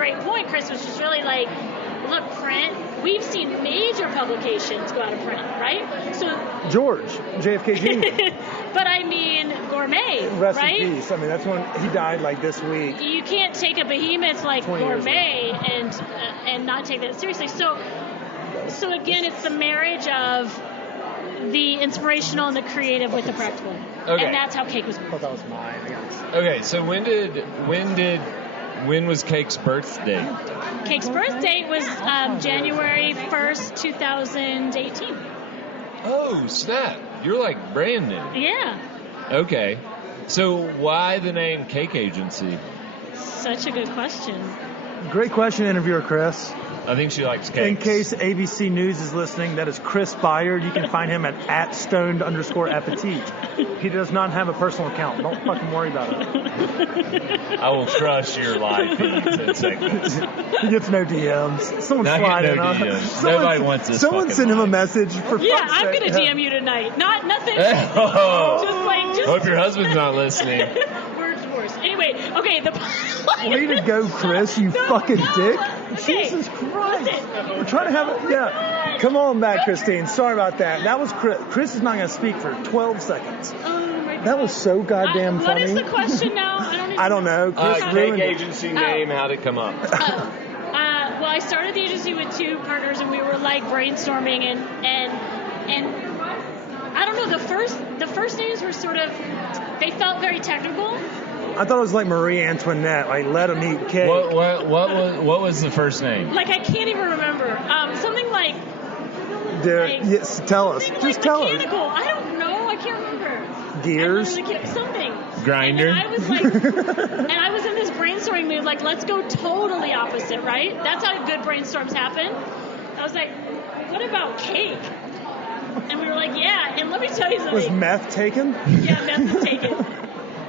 great point, Chris, which is really like, look, print, we've seen major publications go out of print, right? So George, JFK Jr. But I mean, gourmet, Rest right? in peace. I mean, that's when he died, like, this week. You can't take a behemoth like 20 years gourmet and not take that seriously. So again, it's the marriage of the inspirational and the creative with the practical. Okay. And that's how Cake was born. I thought that was mine. I guess. Okay, so when was Cake's birthday? Cake's birthday was January 1st, 2018. Oh, snap. You're like brand new. Yeah. Okay. So why the name Cake Agency? Such a good question. Great question, interviewer Chris. I think she likes cakes. In case ABC News is listening, that is Chris Byard. You can find him at @stoned_appetit. He does not have a personal account. Don't fucking worry about it. I will crush your live feeds in seconds. He gets no DMs. Someone Not slide no in. DMs. Nobody wants this. Someone send him a life. message for Yeah, fuck's I'm sake. going to DM you tonight. Nothing. Oh. Just Hope your husband's not listening. We're divorced. Anyway, okay, Way to go, Chris, you fucking dick. Okay. Jesus Christ. Listen. We're trying to have it. Yeah. Come on back, Christine. Sorry about that. That was Chris. Chris is not going to speak for 12 seconds. Oh my God. That was so goddamn What funny. is the question now? I don't know. Chris Cake ruined it. agency name, how'd it come up? Well, I started the agency with two partners, and we were like brainstorming, and I don't know. The first names were sort of, they felt very technical. I thought it was like Marie Antoinette, like let him eat cake. What was the first name? Like, I can't even remember. Something like. Yes, tell us. Something Just like tell mechanical. us. I don't know. I can't remember. Gears. Something. Grinder. And I was like, and I was in this brainstorming mood, like, let's go totally opposite, right? That's how good brainstorms happen. I was like, what about cake? And we were like, yeah. And let me tell you something. Was meth taken? Yeah, meth was taken.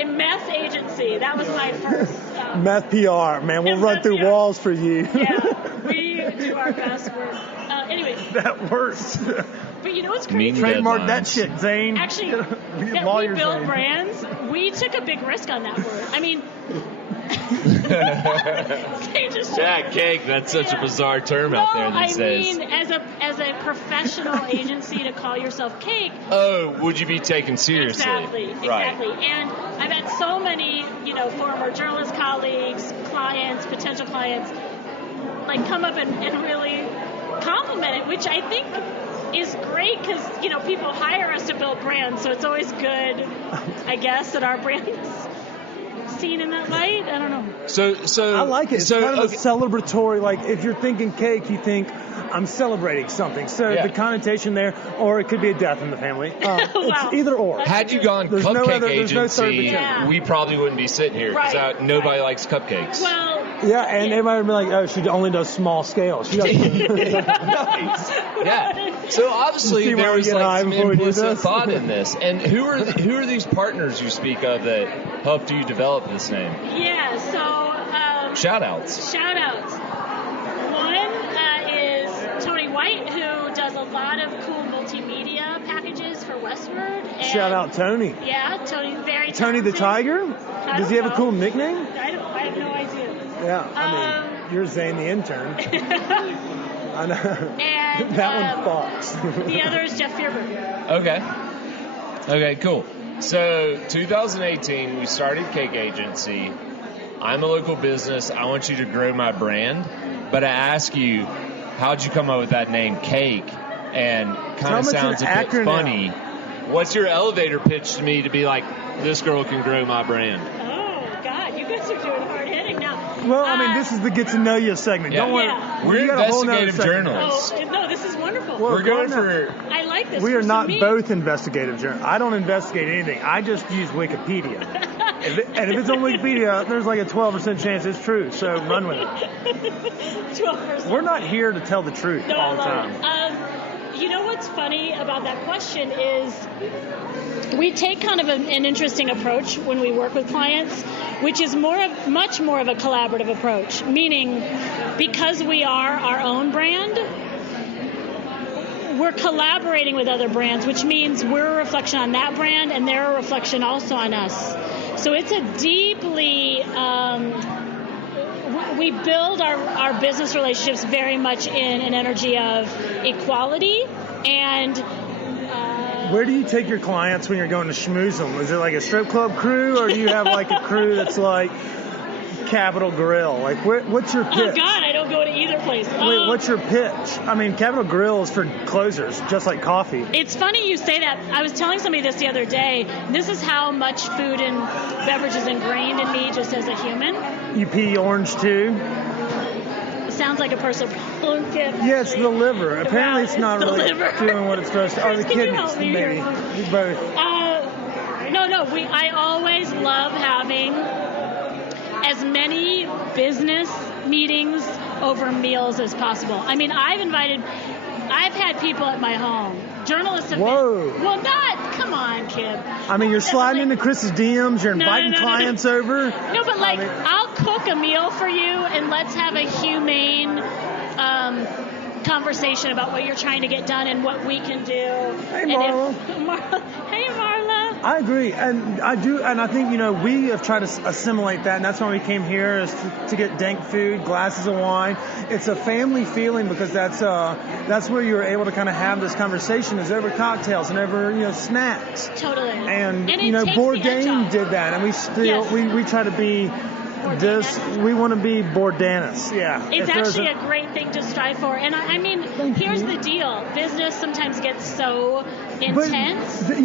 A meth agency. That was my first. Meth PR, man. We'll run Meth through PR. walls for you. Yeah, we do our best work. Anyway, That works. but you know what's Mean crazy? Trademark deadlines. that shit, Zane. Actually, We that we lawyers, build Zane. brands, we took a big risk on that word. I mean, they just Yeah, cake. That's such a bizarre term out there these days. I mean, as a professional agency to call yourself Cake. Oh, would you be taken seriously? Exactly. Right. And I've had so many, former journalist colleagues, clients, potential clients, like come up and really compliment it, which I think is great because, people hire us to build brands, so it's always good, I guess, that our brand is seen in that light. I don't know. So I like it. It's kind of a celebratory, like if you're thinking cake, you think I'm celebrating something. So Yeah. the connotation there, or it could be a death in the family. Wow. It's either or. Had you gone There's no cupcake other- there's no third agency, potential. we probably wouldn't be sitting here because Right. nobody likes cupcakes. Well, Yeah, and everybody would be like, oh, she only does small scale. She does Nice. Yeah. So obviously Steve, there wanna was get high some before we do implicit this? thought in this. And who are these partners you speak of that helped you develop this name? yeah, so Shout outs. shout outs. One is Tony White, who does a lot of cool multimedia packages for Westward. And Shout out Tony. Yeah, Tony, very Tony the talented. Tiger? Does he have a cool nickname? I have no idea. Yeah, I mean, you're Zane the intern. I know. And That one Fox. the other is Jeff Fearberg. Okay, cool. So 2018, we started Cake Agency. I'm a local business. I want you to grow my brand. But I ask you, how'd you come up with that name, Cake? And kind of sounds a bit funny. What's your elevator pitch to me to be like, this girl can grow my brand? Oh, God, you guys are doing hard hitting now. Well, I mean, this is the get to know you segment. Yeah. Don't worry. Yeah. We're We got a whole nother investigative segment. journalists. Oh, no, this is wonderful. Well, We're going go on for... I like this. We are So not me- both investigative journalists. I don't investigate anything. I just use Wikipedia. And if it's on Wikipedia, there's like a 12% chance it's true. So run with it. 12%. We're not here to tell the truth No, all the I love time. it. You know what's funny about that question is we take kind of an interesting approach when we work with clients, which is much more of a collaborative approach, meaning because we are our own brand, we're collaborating with other brands, which means we're a reflection on that brand and they're a reflection also on us. So it's a deeply, we build our business relationships very much in an energy of equality and. Where do you take your clients when you're going to schmooze them? Is it like a strip club crew, or do you have like a crew that's like Capital Grill? Like, what's your pitch? Oh God, I don't go to either place. Wait, what's your pitch? I mean, Capital Grill is for closers, just like coffee. It's funny you say that. I was telling somebody this the other day. This is how much food and beverage is ingrained in me just as a human. You pee orange too? Sounds like a personal problem. Yeah, it's the liver. Apparently it's not really doing what it's supposed to. Or the kidneys, maybe. Both. No. I always love having as many business meetings over meals as possible. I mean, I've had people at my home. Journalists have been. Well, come on, kid. I mean, you're sliding into Chris's DMs, you're inviting clients over. No, but like, I'll cook a meal for you and let's have a humane conversation about what you're trying to get done and what we can do. Hey, Marla. Hey, Marla. I agree, and I do, and I think, we have tried to assimilate that, and that's why we came here, is to get dank food, glasses of wine. It's a family feeling, because that's where you're able to kind of have this conversation, is over cocktails and over, snacks. Totally. And Bourdain did that, and we still, we try to be we want to be Bourdainous. Yeah. It's actually a great thing to strive for. And I mean, here's the deal. Business sometimes gets so intense. But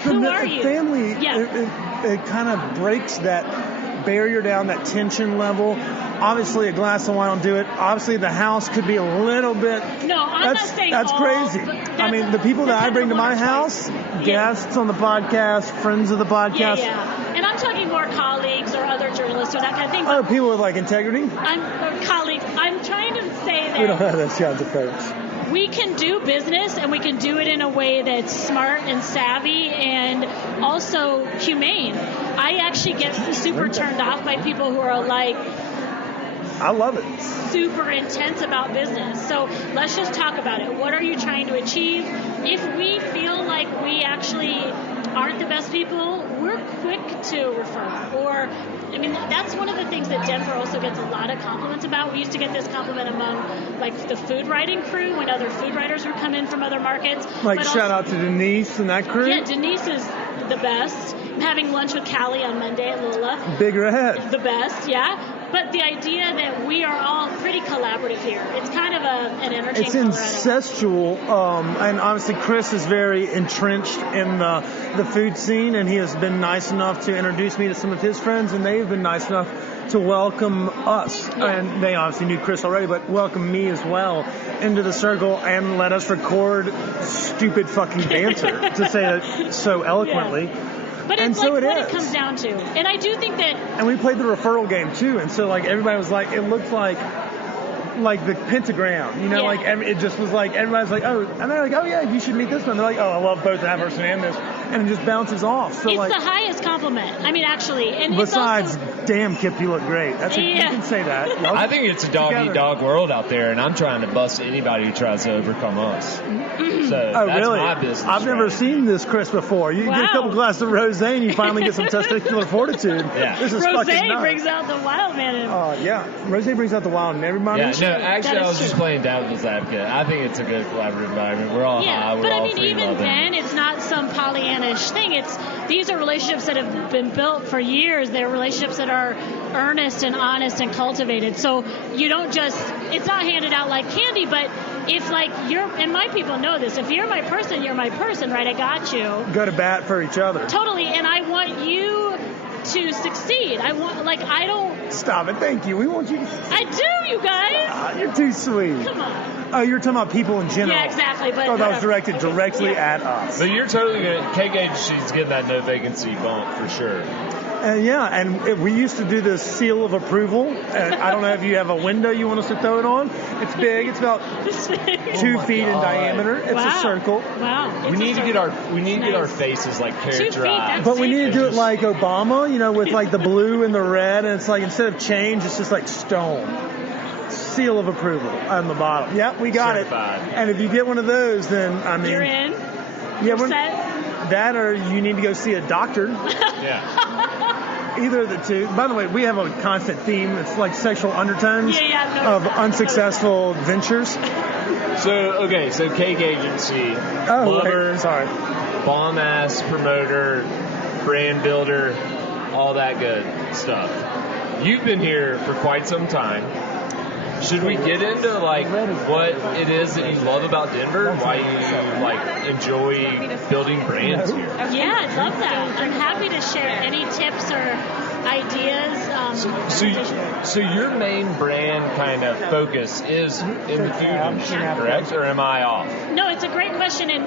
who are you? Family, it kind of breaks that barrier down, that tension level. Obviously, a glass of wine will do it. Obviously, the house could be a little bit. No, I'm not saying that's crazy. I mean, the people that I bring to my house, guests on the podcast, friends of the podcast. Yeah. And I'm talking more colleagues or other journalists or that kind of thing. Oh, people with like integrity? Colleagues. I'm trying to say that. We don't have those kinds of folks. We can do business, and we can do it in a way that's smart and savvy and also humane. I actually get super turned off by people who are like, I love it. Super intense about business. So let's just talk about it. What are you trying to achieve? If we feel like we actually aren't the best people, we're quick to refer. That's one of the things that Denver also gets a lot of compliments about. We used to get this compliment among like the food writing crew when other food writers would come in from other markets. Like shout out to Denise and that crew? Yeah, Denise is the best. I'm having lunch with Callie on Monday at Lula. Bigger ahead. The best, yeah. But the idea that we are all pretty collaborative here, it's kind of an energy. It's incestual, and obviously Chris is very entrenched in the food scene, and he has been nice enough to introduce me to some of his friends, and they've been nice enough to welcome us. Yeah. And they obviously knew Chris already, but welcome me as well into the circle and let us record stupid fucking banter, to say it so eloquently. Yeah. But it's like what it comes down to. And I do think that... And we played the referral game, too. And so, like, everybody was like, it looked like the pentagram. It just was like, everybody's like, oh. And they're like, oh, yeah, you should meet this one. They're like, oh, I love both that person and this. And it just bounces off. So, it's the highest compliment. I mean, actually. And besides, it's also, damn, Kip, you look great. You can say that. I think it's a dog-eat-dog world out there, and I'm trying to bust anybody who tries to overcome us. So that's really? My business. I've never seen this Chris before. You get a couple glasses of rosé and you finally get some testicular fortitude. Yeah. This is fucking nuts. Rosé brings out the wild man in him. Yeah. Rosé brings out the wild in everybody. Yeah, no, actually, I was just playing devil's advocate. I think it's a good collaborative environment. We're all high. We're all free even loving. then, it's not some Pollyannish thing. These are relationships that have been built for years. They're relationships that are earnest and honest and cultivated. So you don't just, it's not handed out like candy, but if like and my people know this, if you're my person, you're my person, right? I got you. Go to bat for each other. Totally, and I want you to succeed. I don't... Stop it, thank you. We want you to succeed. I do, you guys. You're too sweet. Come on. Oh, you're talking about people in general. Yeah, exactly. But that was directed directly at us. But you're totally good. Cake Agency's getting that no vacancy bump for sure. And we used to do the seal of approval. And I don't know if you have a window you want us to throw it on. It's big. It's about 2 feet in diameter. It's a circle. Wow. We need to get our faces like characterized. But we need to do it like Obama, with like the blue and the red, and it's like instead of change, it's just like stone. Seal of approval on the bottom. Yep, we got Certified. it. And if you get one of those, then you're in. Yeah, set. That or you need to go see a doctor. Yeah. either of the two. By the way, we have a constant theme. It's like sexual undertones of unsuccessful ventures. So Cake Agency, lover, sorry, bomb ass promoter, brand builder, all that good stuff. You've been here for quite some time. Should we get into like what it is that you love about Denver? Why you like enjoy building brands here? Yeah, I'd love that. I'm happy to share any tips or ideas. So your main brand kind of focus is in the food industry, correct? Or am I off? No, it's a great question, and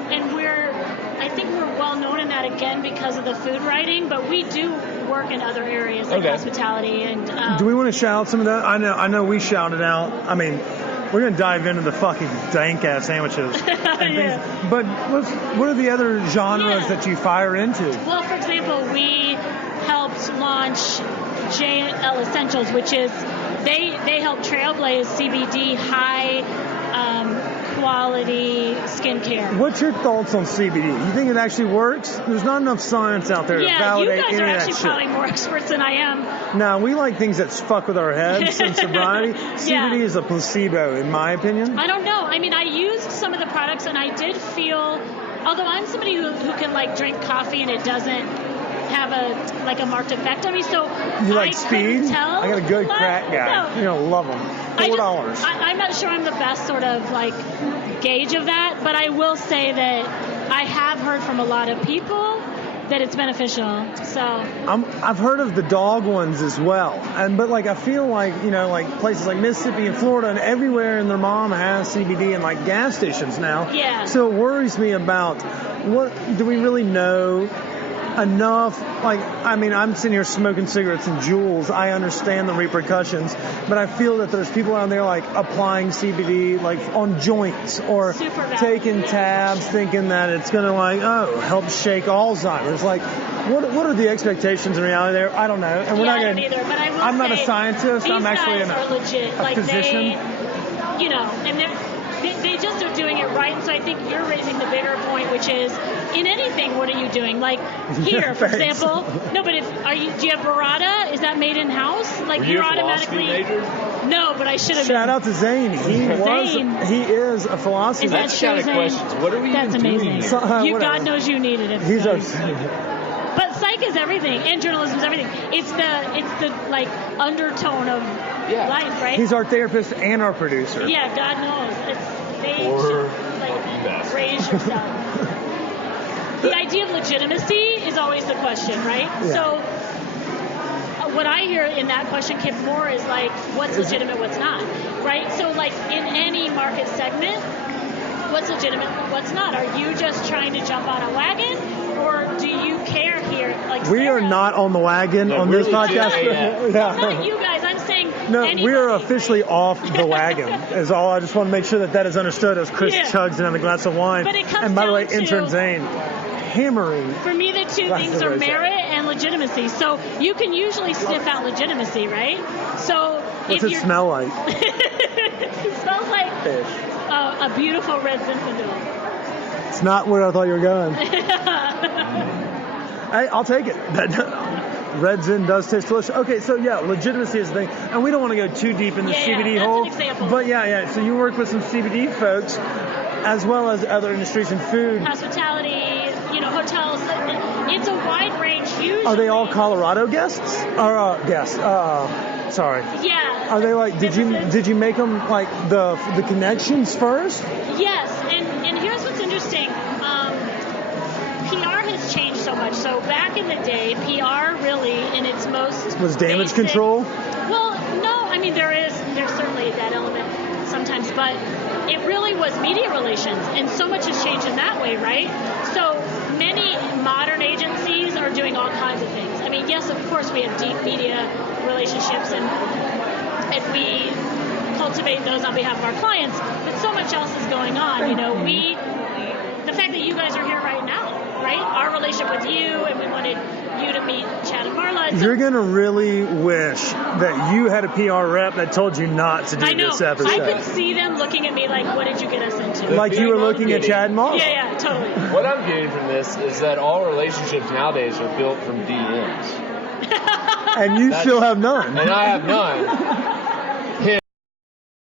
I think we're well known in that again because of the food writing, but we do work in other areas like hospitality and. Do we want to shout out some of that? I know we shouted out. I mean, we're going to dive into the fucking dank ass sandwiches and things. But what are the other genres that you fire into? Well, for example, we helped launch JL Essentials, which is they help trailblaze CBD high quality skincare. What's your thoughts on CBD? You think it actually works? There's not enough science out there to validate you guys any are of that actually shit. probably more experts than I am. No, we like things that fuck with our heads and sobriety. CBD is a placebo, in my opinion. I don't know. I mean, I used some of the products, and I did feel, although I'm somebody who can like drink coffee and it doesn't have a marked effect on me. So you like I speed? Tell, I got a good crack guy. No. You're gonna love them. $4. I'm not sure I'm the best sort of like gauge of that, but I will say that I have heard from a lot of people that it's beneficial. So I've heard of the dog ones as well, but like I feel like like places like Mississippi and Florida and everywhere, and their mom has CBD in like gas stations now. Yeah. So it worries me about what do we really know enough? Like, I mean, I'm sitting here smoking cigarettes and Juuls. I understand the repercussions, but I feel that there's people out there like applying CBD like on joints or taking tabs, thinking that it's gonna like help shake Alzheimer's. Like, what are the expectations in reality there? I don't know, and we're not gonna. Either, but I will I'm not a say scientist. These I'm actually guys are legit. a like physician. And they just are doing it right. And so I think you're raising the bigger point, which is in anything, what are you doing? Like here, for example. No, but do you have burrata? Is that made in house? Like you're automatically. Major? No, but I should have. Shout out to Zane. He is a philosophy. Is that kind of questions. What are we That's even amazing. doing? God knows you need it. He's But psych is everything, and journalism is everything. It's the like undertone of life, right? He's our therapist and our producer. Yeah, God knows. Raise yourself. The idea of legitimacy is always the question, right? Yeah. So what I hear in that question, Kip, more is like, what's legitimate, what's not, right? So like in any market segment, what's legitimate, what's not? Are you just trying to jump on a wagon, or do you care here? Like we are not on the wagon on this podcast. Not you guys. I'm saying we are officially off the wagon. Is all. I just want to make sure that is understood as Chris chugs another glass of wine. But it comes and by the way, down intern to, Zane hammering. For me, the two things are merit and legitimacy. So you can usually sniff out legitimacy, right? So what's it smell like? It smells like fish. A beautiful red Zinfandel. It's not where I thought you were going. Hey, I'll take it. Red Zin does taste delicious. Okay, so legitimacy is the thing. And we don't want to go too deep in the CBD hole. That's an example. But so you work with some CBD folks as well as other industries in food. Hospitality, hotels. It's a wide range. Usually. Are they all Colorado guests? Or guests? Sorry. Yeah. Are they like? Did you make them like the connections first? Yes, and here's what's interesting. PR has changed so much. So back in the day, PR really in its most was damage basic, control. Well, no. I mean, there's certainly that element sometimes, but it really was media relations, and so much has changed in that way, right? So many modern agencies are doing all kinds of things. I mean, yes, of course, we have deep media relationships, and we cultivate those on behalf of our clients, but so much else is going on. The fact that you guys are here right now, right? Our relationship with you, and we wanted you to meet Chad and Marla. You're going to really wish that you had a PR rep that told you not to do this episode. I could see them looking at me like, what did you get us into? Like you were looking at Chad and Marla. Yeah, totally. What I'm getting from this is that all relationships nowadays are built from DMs. And you still have none. And I have none.